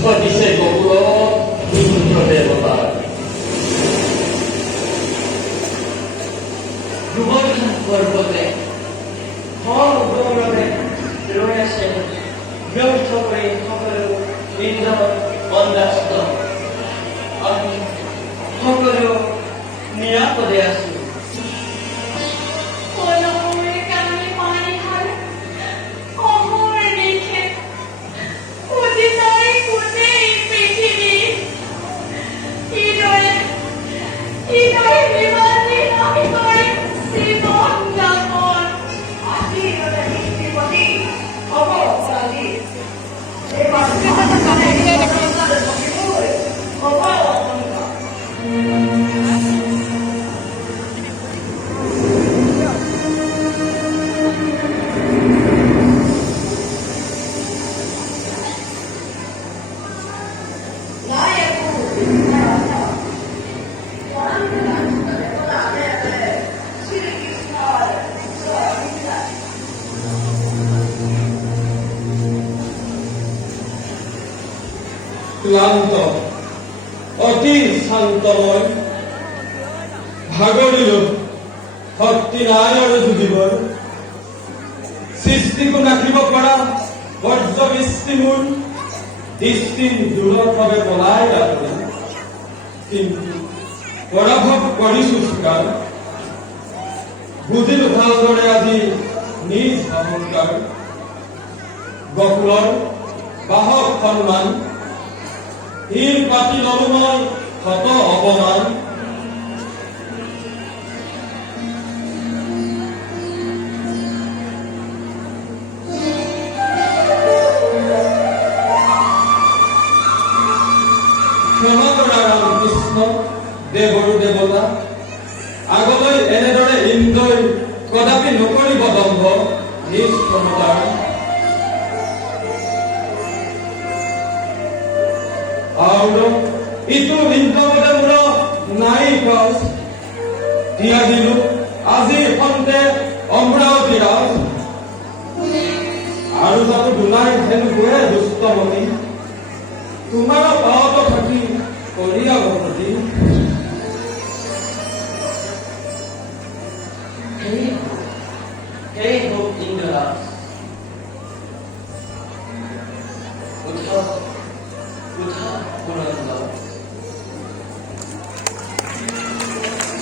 দিছে গকুলত ইন্দ্ৰ দেৱতাৰ। গোবৰ্ধন পৰ্বতে ফল গৌৰৱে ৰৈ আছে ব্যৰ্থ কৰি সকলো ইন্দ্ৰৰ বন্দাস্ত। আমি সকলো নিৰাপদে আছো। ক্লান্ত অতি শান্তময় ভাগৰিলো শক্তি নাই আৰু যুগিবৰ সৃষ্টিকো নাখিব পৰা বৰ্জবৃষ্টি মোৰ দৃষ্টি দূৰভাৱে পলাই ৰাখে কিন্তু পৰাভৱ কৰিছো স্বীকাৰ বুজিলো ভালদৰে আজি নিজ অহংকাৰ গকুলৰ বাহক সন্মান হীন পাতি ললো মই শত অপমান ক্ষমা কৰা ৰাম কৃষ্ণ দেৱৰো দেৱতা আগলৈ এনেদৰে ইন্দ্ৰই কদাপি নকৰিব দম্ভ নিজ ক্ষমতাৰ আৰু ইটো ইন্দ্ৰপদে মোৰ নাই কাজ দিয়া দিলো আজি সন্তে অমৰাৱতী ৰাজ আৰু তাতো দুলাই হেন গুৱে দুষ্টমণি তোমাৰ পাৱত থাকি কৰিয়া ভকতি হে হোক ইন্দ্ৰৰাজ উঠা উঠা পুনৰ্জন্ম